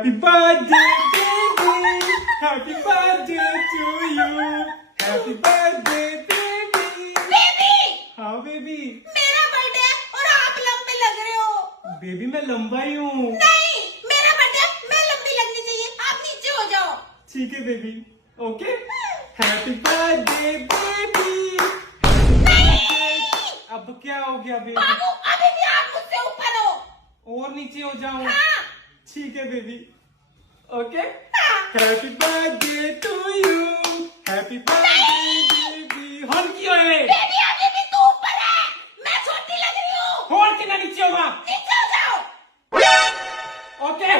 Happy birthday, baby. Happy birthday to you. Happy birthday, baby. Baby हाँ baby. मेरा birthday और आप लंबे लग रहे हो। बेबी मैं लंबा ही हूँ। नहीं मेरा बर्थडे मैं लंबी लगनी चाहिए, आप नीचे हो जाओ। ठीक है baby. Okay. Happy birthday baby. अब क्या हो गया बेबी? बाबू अभी भी आप मुझसे ऊपर हो। और नीचे हो जाऊँ? हाँ। ठीक है baby. Okay. Happy birthday to you. Happy birthday baby. हॉल क्यों है? बेबी अभी भी तू ऊपर है, मैं छोटी लग रही हूँ। हॉल के ना नीचे होगा। नीचे हो जाओ। ओके।